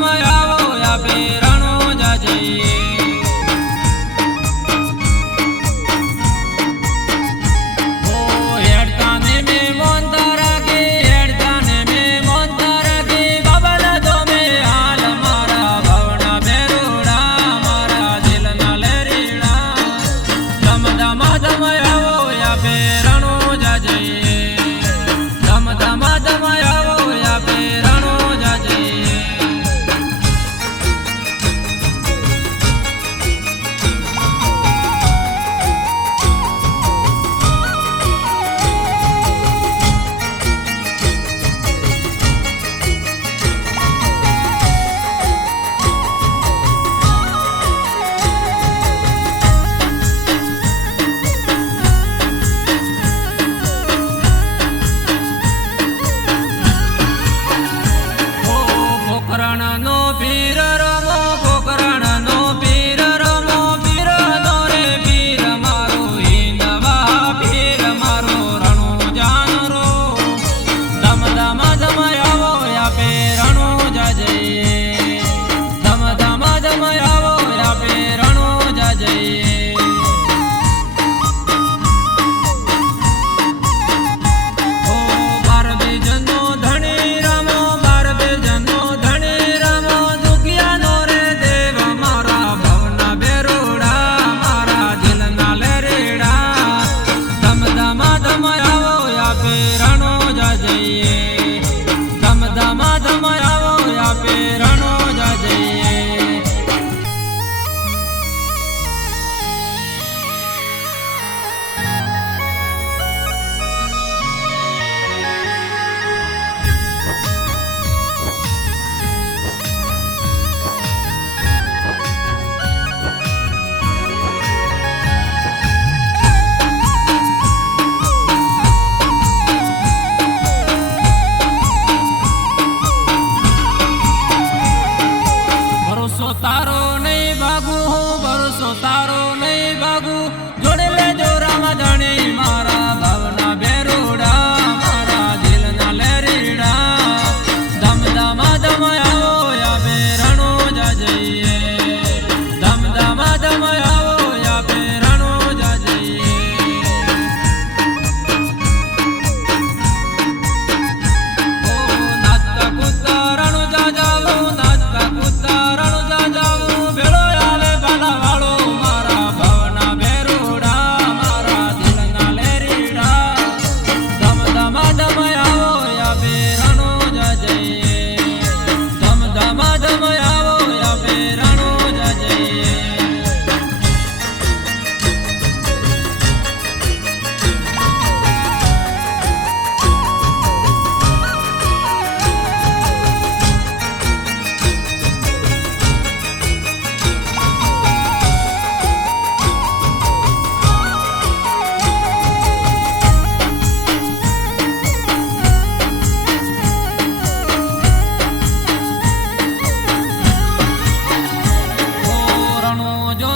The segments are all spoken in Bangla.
રામ આવો આપે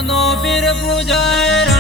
নবীর পূজায়